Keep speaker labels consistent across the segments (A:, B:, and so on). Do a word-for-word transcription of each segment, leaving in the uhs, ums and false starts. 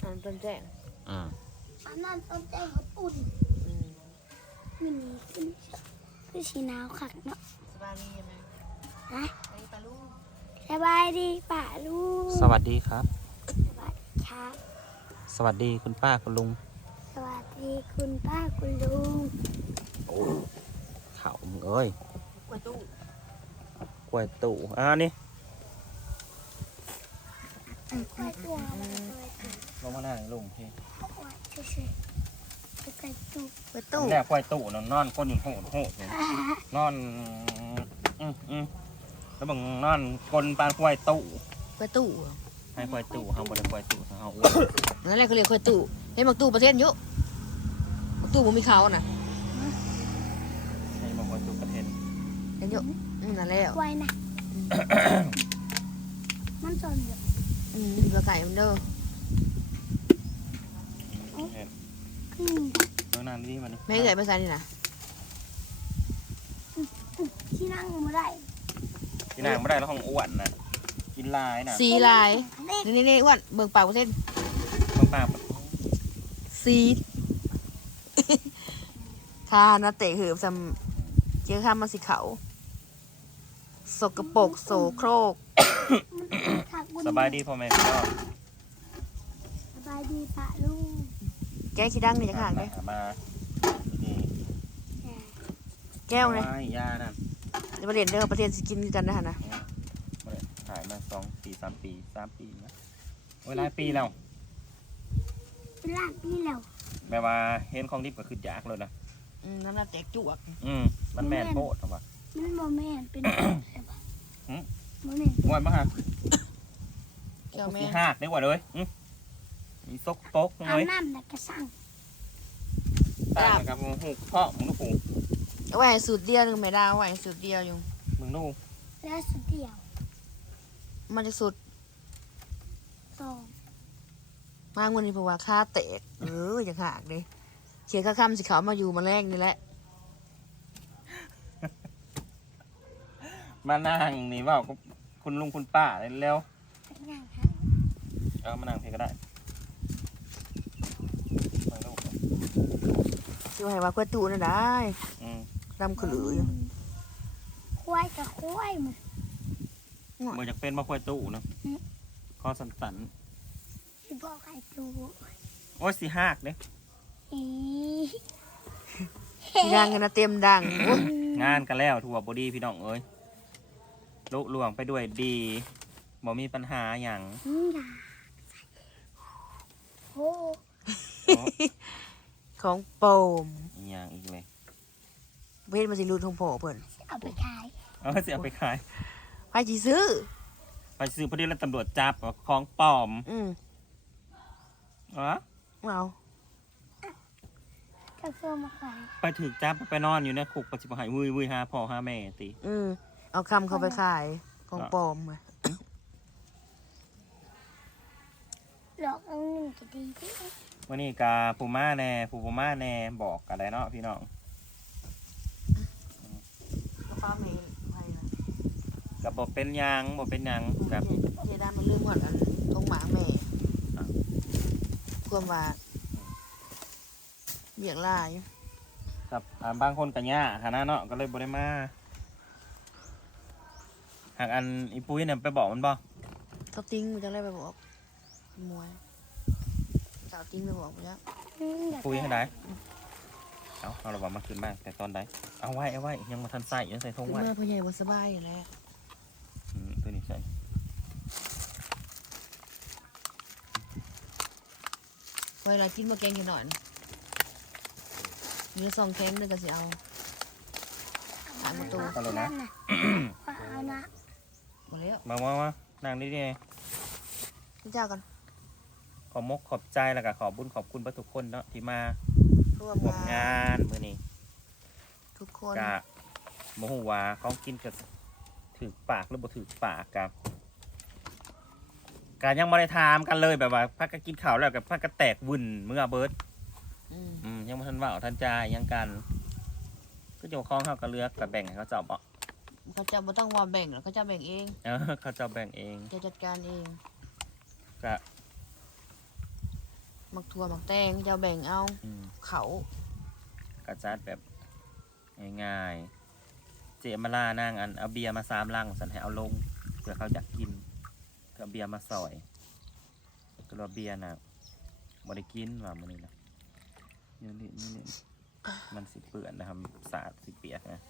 A: อันต้นแจ้ง
B: อ่า
C: อันนั้นต้นแจ้งเขาปุ่นมินีขึ้นคือสีหนาวคักเนาะ
A: สบายดีไหม
C: ฮะ
A: สบายดีป่าลูก
C: สบายดีป่าลูก
B: สวัสดีครับ
C: สวัสดีครับ
B: สวัสดีคุณป้าคุณลุง
C: สวัสดีคุณป้าคุณลุง
B: โอ้เขามึงเอ้ย
A: กล้วยตู้
B: กล้วยตู่อ่านี่
C: กล้วยตัวกล้วยตัว
B: ลงมาหน้าลุงพี่
C: กล้วยเฉยๆกล้วยตู้
A: กล้วยตู้
B: แรกกล้วยตู่นอนนอนก้นอยู่โหดโหดนอนอืมอืมแล้วบังนอนก้นปานกล้วยตู่
A: กล้วยตู้
B: ให้กล้วยตู่เฮาบ่ได้กล้วยตู่เฮาอ้วน
A: นั่นแหละเขาเรียกกล้วยตู้เห็นบักตู้ประเทศยุบักตู้ผมมีเขาน่ะ
B: ให้บอกว่าตู่กระเทน
A: เห็นยุนั่นแหละ
C: กล้วยนะมันสนอยู่
A: อืมปลาไก่มันเด้อ
C: อืม
B: เมื่อนานนี้มาดิ
A: แม่เกิดภาษานี่นะ
C: ที่นั่งไม่ได้
B: กินนางไม่ได้แล้วห้องอ้วนนะกินลายนะ
A: สีลายนี่นี่นี่อ้วนเบิ่งปากประเทศ
B: บางปาก
A: สีท่านะเตะหืบซำเจ้าข้ามมาสิเขาสกปรกโสโครก
B: สบายดีพ่อแม่พี่น้อง
C: สบายดีป่าลูก
A: แก้ขี้ดังนี่จะห่างเลย
B: มาดี
A: แก้วเลย
B: ยานั่น
A: จะมาเรียนเรื่องประเทศสกินกันนะฮะนะ
B: ถ่ายมาสองปีสามปีสามปีนะเวลาปีแล้ว
C: เป็นล้านปีแล้ว
B: แม่ว่าเห็นของดิบก็คือยากเลยนะ
A: อืมนั่นน่ะแตกจุก
B: อืมมันแม่นโพดทำไม
C: มันโมแมนเป็นโมแมน
B: งวดมาฮะ
A: เกี่ยวแม่
B: หักได้กว่าเลยมีซกโต๊ก
C: เอาน้ำแต่กระสัง
B: ตากับมึงหูเพาะมึงลูกหู
A: เอาไว้สูตรเดียวนึงไม่ได้เอาไว้สูตรเดียวอยู่
B: มึงลูก
C: แล้วสุดเดียว
A: มันจะสุด
C: สอง
A: มากวันนี้เพราะว่าค่าเตะเออจะหักเลยเขียนข้าคำสิเขามาอยู่มาแรกนี่แหละ
B: มานั่งนี่ว่าคุณลุงคุณป้าเร็วเอามานั่งเพลก็ได้
A: จะให้ว่ากล้วยตู้นั่นได้ดำขลุ่ย
C: ควายกับควายมัน
B: เหมือนจะเป็นมะควายตู้เนาะคอสันสัน
C: สิบอกไข่ตู้
B: โอ้ยสีหักเนี่ย
A: ดังกันนะเต็มดัง
B: งานกันแล้วทัวร์บอดี้พี่น้องเอ้ยลุล่วงไปด้วยดีบ่มีปัญหาอย่าง
C: โอ้
A: ของโปม
B: อย่างอีกเลย
A: เพชรมันสิรูดทงโผเพิ่น
C: เอาไปขาย
B: เอาเสียไปขาย
A: ไปจีซื้อ
B: ไปซื้อพอดีแล้วตำรวจจับของปลอม
A: อืม
B: อ๋อ
A: เอา
C: ก็เพื่อมาขาย
B: ไปถือจับไปนอนอยู่ในคุกปฏิบัติวุ้ยวุ้ยหาพ่อหาแม่ตี
A: อืมเอาคำเขาไปขายของปลอมไง
C: หลอกเอาหนึ่งจะดีที่
B: วันนี้กาปูม่าแน่ปูปูม่าแน่บอกกันได้เนาะพี่น้อง
A: ฟ้าเมย์ไปนะ
B: กับบอกเป็นยังบอกเป็นยังกับ
A: เจด้ามันลืมหมดอันทงหมาแม่ควรว่าเบี่ยงลาย
B: กับบางคนกับย่าหาหน้าเนาะก็เลยบริมาหากอันอีปุ้ยเนี่ยไปบอกมันบ่
A: เขาติ้งมันจะไล่ไปบอกมวยสาวติ้งไปบอกมันแล้ว
B: ปุ้ยให้ได้เอาเอาเราบอกมาขึ้นบ้างแต่ตอนใดเอาไว้เอาไว้ยังมาทันใส่ยังใส่ทงไว้
A: เมื่อพ่อใหญ่บนสบายอยู่แล้ว
B: ตัวนี้ใส่
A: เวลากินมาแกงกันหน่อยเนื้อซองแข็งนึงก็สิเอาหาประตู
B: เอาเลยนะ
C: เอานะ
A: หมดแล้ว
B: มามามานั่งนี่ดิ
A: พี่เจ้ากัน
B: ขอบมกขอบใจแล้วก็ขอบบุญขอบคุณทุกคนเนาะที่มา
A: ร่วม
B: งานมื้อนี้
A: ทุกคน
B: กะโมโหว่าเขากินกับถือปากหรือบ่ถือปากกับการยังไม่ได้ถามกันเลยแบบว่าพักก็กินข้าวแล้วกับพักก็แตกวุ่นเมื่อเบิร์ดอืมยังไม่ทันว่าทันใจยังกันก็จะคล้องเขาก็เลือกกับแบ่งให้เขาเจ้าบ่
A: เขาจะไม่ต้องว่าแบ่งหรอกเขาจะแบ่งเอง
B: เออเขาจะแบ่งเอง
A: จะจัดการเอง
B: กะ
A: มักถั่วมักแตงจะเอาแบ่งเอา
B: อืม
A: เขา
B: กระจัดแบบง่ายๆเจมาลานางอันเอาเบียร์มาสามลังสันให้เอาลงเผื่อเขาอยากกินก็เอาเบียร์มาซอยก็รอเบียร์น่ะบ่ได้กินว่ามื้อนี้นะนี่นี่นี่นี่มันสิเปื้อนนะครับสาดสิเปียกนะ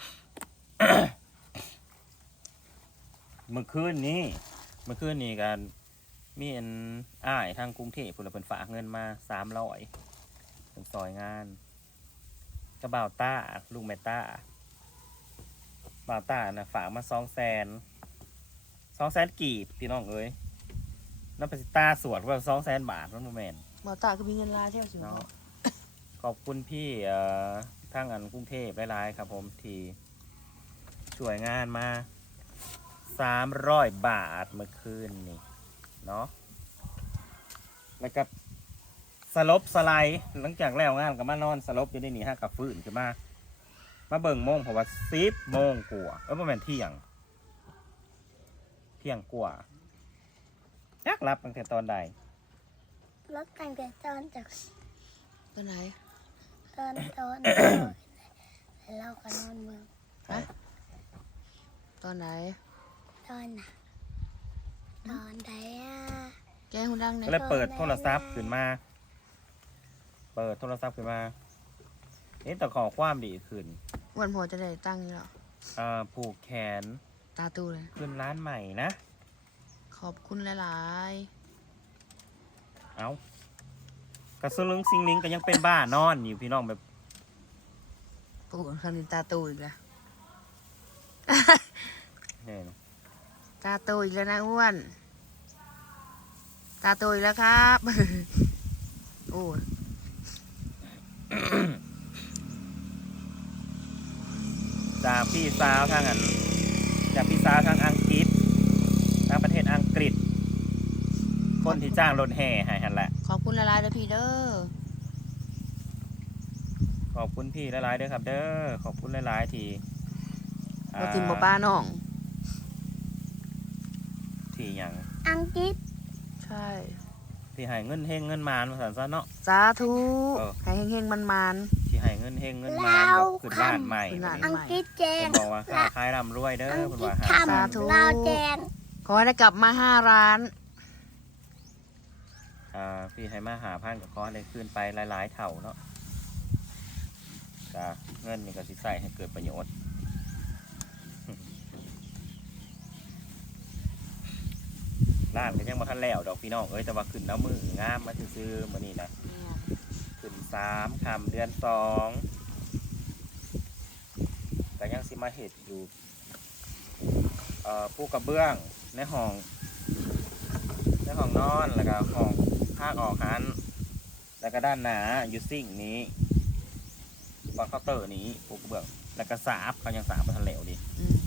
B: เมื่อคืนนี้เมื่อคืนนี้กันมีอันอ้ายทางกรุงเทพพุ่นละเพิ่นฝากเงินมาสามร้อยเป็นซอยงานกระบ่าวต้าลุงแม่ต้าบ่าวต้านะฝากมาสองแสนสองแสนกีบพี่น้องเอ้ยน้ำปสิตาสวดว่าสองแสนบาทนั่นโมเมน
A: หมอตาก็มีเงินลายใช่ไหมสิ
B: เนาะขอบคุณพี่เอ่อทางอันกรุงเทพหลายๆครับผมที่ช่วยงานมาสามร้อยบาทเมื่อคืนนี่เนาะแล้วก็สลบสไลด์หลังจากแล้วงานก็มานอนสลบอยู่ในนี่ฮะกับฟื้นขึ้นมามาเบิ่งโมงเพราะว่าสิบโมงกว่าเออประมาณเที่ยง เที่ยงกว่ายักรับตั้งแต่ตอนใด
C: รถแต่งแต่ตอนจาก
A: ตอนไหน
C: ตอนตอนแล้วเราก็นอนเมือง
A: ฮะตอนไหน
C: ตอนน่ะตอนใดอ่ะ
A: แกหุ่นดังเนี่ย
B: ก็เลยเปิดโทรศัพท์ขึ้นมา เปิดโทรศัพท์ขึ้นมาเอ๊ะแต่ขอความดีขึ้น
A: วันพอจะได้ตั้งนี่หรอ
B: อ่าผูกแขน
A: ตาตูเลย
B: ขึ้นร้านใหม่นะ
A: ขอบคุณหลาย
B: เอากระสุนลึงซิงลิงก็ยังเป็นบ้านอนอยู่พี่น้องแบบ
A: ๆปรากฏคำนี้ตาตูอีกแล้ว
B: เนี่ย
A: ตาตูอีกแล้วนะอ้วน ตาตูอีกแล้วครับ โอ้ย
B: จากพี่สาวทางอันจากพี่สาวทางอังกฤษทางประเทศอังกฤษ คนที่จ้างรถแห่ให้หันแหละ
A: ขอบคุณหลายๆเด้อพี่เด้อ
B: ขอบคุณพี่หลายๆเด้อครับ เด้อขอบคุณหลายๆที่
A: บ่ทิมบ่ป้าน้อง
B: ที่อย่าง
C: อังกฤษ
A: ใช่
B: ที่ให้เงินเฮงเงินมานมาสันซะเนาะ
A: สาธุ
B: เออ
A: ให้เฮงๆมัน
B: ที่ให้เงินเฮงเงินมานแบบขึ้นบ้านใหม่
A: ขึ้นบ้าน
C: อังกฤษแจง
B: เพิ่นบอกว่าค้าขายร่ำรวยเด้อ
C: อัง
B: เพิ่น
C: กฤษ
B: ว่า
C: ท
B: หา
A: สาธุ
C: ำลาวแจง
A: ๆ ขอให้ได้กลับมาห้าร้าน
B: อ่าพี่ให้มาหาพันกับขอให้ได้คืนไปหลายๆเท่าเนาะก็เงินนี่ก็สิใส่ให้เกิดประโยชน์ ร้านก็ยังบ่ทันแล้วดอกพี่น้องเอ้ยแต่ว่าขึ้นเอามืองามมาซื้อๆมื้อนี้นะขึ้นสามค่ำเดือนสองก็ยังสิมาเฮ็ดอยู่เอ่อปูกระเบื้องในห้องในห้องนอนแล้วก็ห้องภาคออกหันแล้วก็ด้านหน้าอยู่ซิ่งนี้บนเคาน์เตอร์นี้ปูกระเบื้องแล้วก็สาบเขายังสาบมาทันแล้วดิ
A: อืม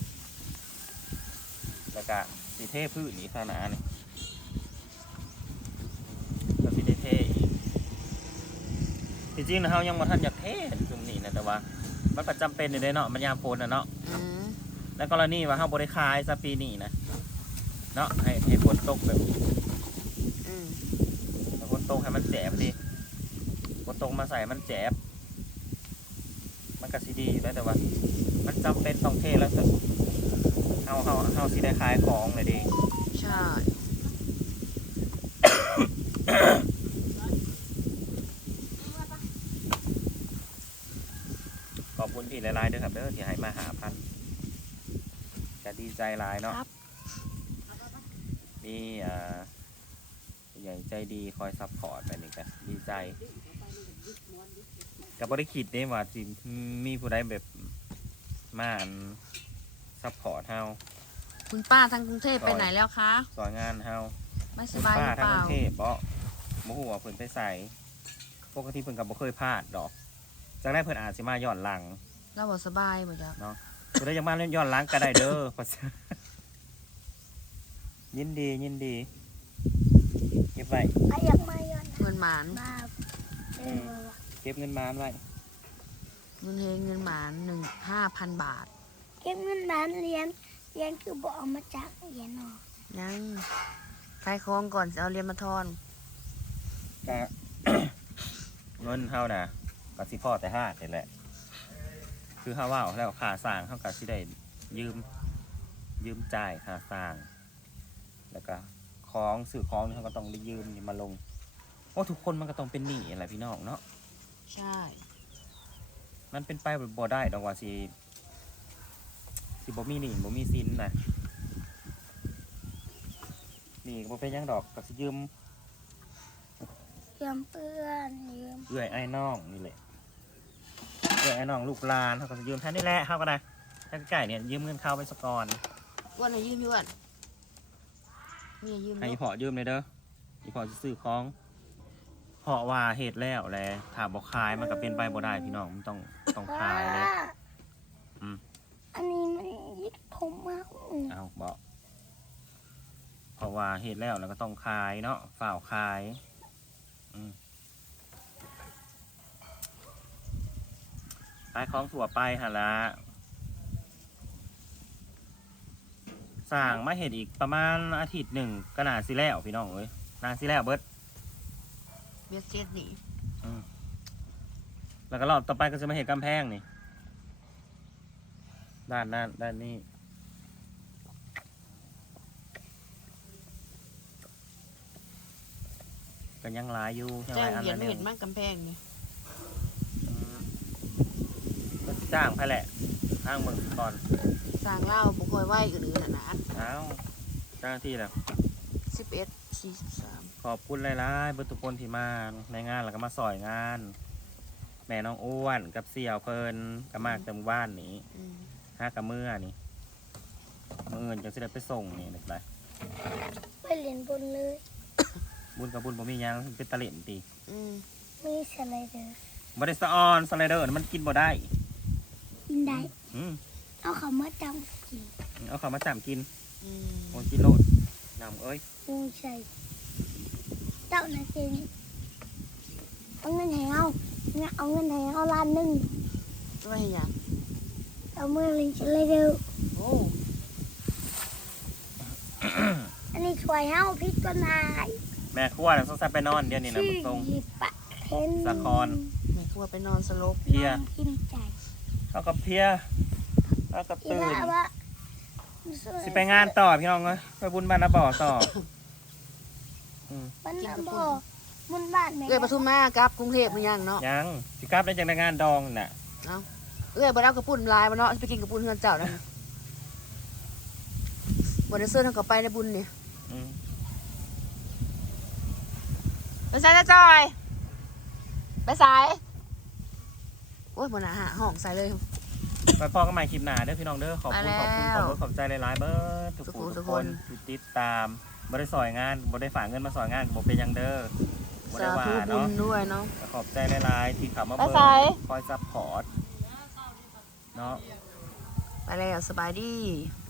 B: แล้วก็สีเทพื้นนี้ขนาดนี้ก็สีได้เทอีกจริงๆนะเขายังมาทันอยากเทเห็นตรงนี้นะแต่ว่ามันประจำเป็นอยู่ในเนาะมันยามโพนนะเนาะ
A: อืม
B: แล้วกรณีว่าเขาบริคายซะปีนี้นะเนาะให้ให้ฝนตกแบบ
A: อืม
B: ฝนตกให้มันแจบดิฝนตกมาใส่มันแจบมันก็สีดีอยู่แล้วแต่ว่า มันจำเป็นต้องเทแล้วแต่เฮาเฮาเฮาสิได้ขายของเลยดิ
A: ใช่
B: ขอบคุณพี่หลายๆด้วยครับเด้อที่ให้มาหาพันจะดีใจหลายเนาะ
A: ครับ
B: มีอ่าผู้ใหญ่ใจดีคอยซัพพอร์ตแบบนี้กันดีใจกับบริคิดเนี่ยว่าสิมีผู้ใดแบบมาอันซัพพอร์ตเฮา
A: คุณป้าทางกรุงเทพไปไหนแล้วคะ
B: สอนงานเฮา
A: ไม่ส
B: คุณ
A: บายห
B: ป้า
A: รือ
B: ทาง
A: เป
B: ก
A: ล่า
B: รุงเทพเปาะบ่ฮู้ว่าเพิ่นไปใส่ปกติเพิ่นก็บ่เคยพลาดดอกจากนั้นเพิ่นอาจสิมาย้อนหลัง
A: เราบอกสบายเหมือนกัน
B: เนาะผู้ใดอยากมาเล่นย้อนหลังก็ได้เด้อ ยินดียินดีเก็บไว้
C: พยักมาย้อน
A: เงินหมาน
C: มาเออ
B: เก็บเงินมานไว้
A: เงินเฮงเงินหมานหนึ่งห้าพันบาท
C: เก็บเงินร้านเรียนเรียนคือบอกเอามาจากเรียนเนาะ
A: ยังขายของก่อนจะเอาเรียนมาทอน
B: ก็ เงินเฮานะก็สิพ่อแต่ห้านี่แหละคือเฮาว่าแล้วค่าสร้างเฮาก็สิได้ยืมยืมจ่ายค่าสร้างแล้วก็ของซื้อของนี่เฮาก็ต้องได้ยืมนี่มาลงโอ้ทุกคนมันก็ต้องเป็นหนี้อะไรพี่น้องเนาะ
A: ใช่
B: มันเป็นไปบ่ได้ดอกว่าสิสิบ่มีหนี้บ่มีสินนะหนี่ก็บ่เป็นหยังดอกก็สิยืม
C: ยืมเพื่อนยืม
B: เอื้อยไอ้น้องนี่แหละเอื้อยไอ้น้องลูกหลานเขาก็จะยืมแทนนี่แหละเขาก็ได้ถ้าใกล้ๆเนี่ยยืมเงินเขาไปสกอน
A: อ้วนให้ยืมอยู่อ้วนมียืม
B: ให้
A: เน
B: อี
A: อะ
B: พอยืมเลยเด้ออีพอจะซื้อของเพราะว่าเหตุแล้วแหละถ้าบ่ขายมันก็เป็นไปบ่ได้พี่น้องมันต้องต้องขายเลย อืม
C: อันนี้มันยึดผมมาก
B: เอาบอกเพราะว่าเหตุแล้วแล้วก็ต้องขายเนาะฝ่าวขายอืมขายของถั่วไปหะละสั่งมาเห็ดอีกประมาณอาทิตย์หนึ่งก็น่าสิแล้วพี่น้องเอ้ยน่าสิแล้วเบิด
A: เบียดเจ็ดนี่
B: อืมแล้วก็รอบต่อไปก็จะมาเห็ดกำแพงนี่ด้านด้านด้านนี้ก็ยังหลายอยู่ยังห
A: แจ้
B: ลาง ยอัน
A: เหยียด
B: ละ
A: ไม่
B: เนี่ย
A: เห็นมากกำแพงนี่
B: อืมก็สิจ้างไปแหละอ้างเมืองก่อน
A: สร้างเล่าบุคอยไหวอื่นๆน่ะนะ
B: เอ้าจ้างที่แล้ว
A: สิบเอ็ดสี่สิบสาม
B: ขอบคุณหลายๆเบุตรพลที่มาในงานแล้วก็มาสอยงาน แม่น้องอ้วนกับเสี่ยวเพลินกับมากเต็มบ้านนี้
A: อืม
B: ห้ากับเมื่อนี่มื่ออื่นจังสิได้ไปส่งนี่นึกไร
C: ไปเรียนบนเลย
B: บุญกับบุญบ่มีหยังเป็นตะเล่นตี
A: อืม
C: มีสไลเดอร์
B: บ่ได้สะออนสไลเดอร์มันกินบ่ได้
C: กินได้
B: อืม
C: เอาเขามาจำกิน
B: เอาเขามาจำกิน
A: อืม
B: โอ้กินโลดนำเอ้ย
C: ลุงใส่เจ้านาทีนี้เอาเงินให้เอาเนี่ยเอาเงินให้เอาล้านหนึ่ง
A: ไว้ให้หยัง
C: เอาเมื่อเรียนสไลเดอร์
A: โอ้
C: อันนี้ช่วยเฮาพิจารณา
B: แม่ครัวน่ะสงสัยไปนอนเดี๋ยวนี้นะ
C: ชื่
B: บุ
C: อ
B: ญทรง
C: หยิบปะเทน
B: สะคอน
A: แม่ครัวไปนอนสลบ
B: เพลีย
C: พิมพ์ใจ
B: เขากับเพลียเขากับ
C: อี
B: ตื่น
C: ว่าว่า
B: สิไปงานต่อพี่น้องเอ้ยไปบุญบานนาบ่อต่ออืม
C: มันน่ะบอกมันบ้านไหน
A: เอ้ยปทุมมากับกรุงเทพมันยังเนาะ
B: ยังสิกลับได้จากในงานดองน่ะ
A: เอาเอ้ยบ่ได้เอากระปุ่นลายมาเนาะสิไปกินกระปุ่นเฮือนเจ้าแล้วบ่ได้เสื้อทางกับไปในบุญนี่
B: อืม
A: ไปใส่นะจอยไปสายโอ้ยบ่น่าหาห้องใส่เลย
B: ไปพอกันใหม่คลิปหน้าเด้อพี่น้องเด้อขอบคุณ
A: มา
B: ขอบคุณ
A: แล้ว
B: ขอบคุณขอบใจหลายๆเบิร์ดทุก
A: ทุก
B: ผู้
A: ผู้
B: ทุก
A: ทุก
B: ค
A: คน น
B: ที่ติดตามบ่ได้สอยงานบ่ได้ฝากเงินมาสอยงานบ่เป็นหยังเด้อบ่ได้
A: สา
B: ว่า
A: ธุบุ
B: เนาะ
A: ญด้วยเนาะ
B: ขอบใจหลายๆที่เข้ามา
A: ไป
B: เบิ่ง
A: ไส
B: คอยซัพพอร์ตเนาะ
A: ไปแล้วสบายดี
B: ส